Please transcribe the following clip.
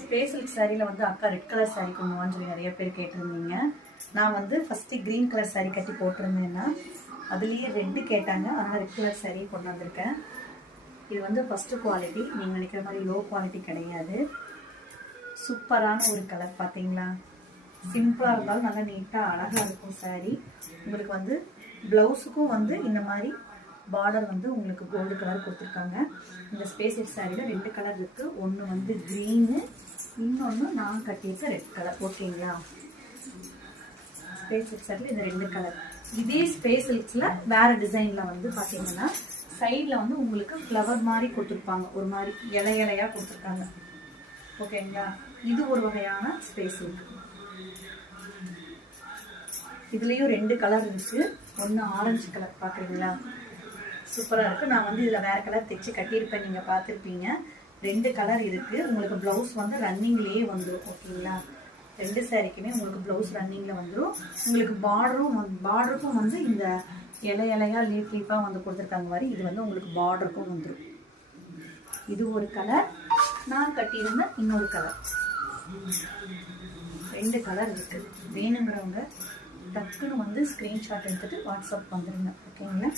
Space silk சாரியில் வந்து அக்கா ரெட் கலர் சாரீ கொண்டு வான்னு சொல்லி நிறைய பேர் கேட்டிருந்தீங்க. நான் வந்து ஃபஸ்ட்டு க்ரீன் கலர் சாரீ கட்டி போட்டிருந்தேன்னா அதுலேயே ரெட்டு கேட்டாங்க, அதனால் ரெட் கலர் சாரீ கொண்டு வந்திருக்கேன். இது வந்து ஃபஸ்ட்டு குவாலிட்டி, நீங்கள் நினைக்கிற மாதிரி லோ குவாலிட்டி கிடையாது. சூப்பரான ஒரு கலர் பார்த்தீங்களா. சிம்பிளாக இருந்தாலும் நல்லா நீட்டாக அழகாக இருக்கும் சாரீ. உங்களுக்கு வந்து ப்ளவுஸுக்கும் வந்து இந்த மாதிரி பார்டர் வந்து உங்களுக்கு கோல்டு கலர் கொடுத்துருக்காங்க. இந்த ஸ்பேஸ் சில்க் சாரியில் 2 கலர் இருக்குது. ஒன்று வந்து க்ரீனு, இன்னொன்று நான் கட்டியிருக்க ரெட் கலர். ஓகேங்களா. ஸ்பேஸ் சில்க் சாரியில் இந்த 2 கலர். இதே ஸ்பேஸ் சில்க்ஸில் வேறு டிசைனில் வந்து பார்த்தீங்கன்னா சைடில் வந்து உங்களுக்கு ஃப்ளவர் மாதிரி கொடுத்துருப்பாங்க, ஒரு மாதிரி இலை இலையாக கொடுத்துருக்காங்க. ஓகேங்களா. இது ஒரு வகையான ஸ்பேஸ் சில்க். இதுலேயும் 2 கலர் இருக்குது. ஒன்று ஆரஞ்சு கலர் பார்க்குறீங்களா, சூப்பராக இருக்குது. நான் வந்து இதில் வேறு கலர் தைச்சி கட்டியிருப்பேன், நீங்கள் பார்த்துருப்பீங்க. 2 கலர் இருக்குது. உங்களுக்கு ப்ளவுஸ் வந்து ரன்னிங்லேயே வந்துடும். ஓகேங்களா. 2 சாரிக்குமே உங்களுக்கு ப்ளவுஸ் ரன்னிங்கில் வந்துடும். உங்களுக்கு பார்டருக்கும் வந்து இந்த இலை இலையாக லீஃபாக வந்து கொடுத்துருக்காங்க மாதிரி, இது வந்து உங்களுக்கு பார்டருக்கும் வந்துடும். இது ஒரு கலர். நான் கட்டியிருந்த இன்னொரு கலர். 2 கலர் இருக்குது. வேணுங்கிறவங்க டக்குன்னு வந்து ஸ்க்ரீன்ஷாட் எடுத்துகிட்டு வாட்ஸ்அப் வந்துடுங்க. ஓகேங்களா.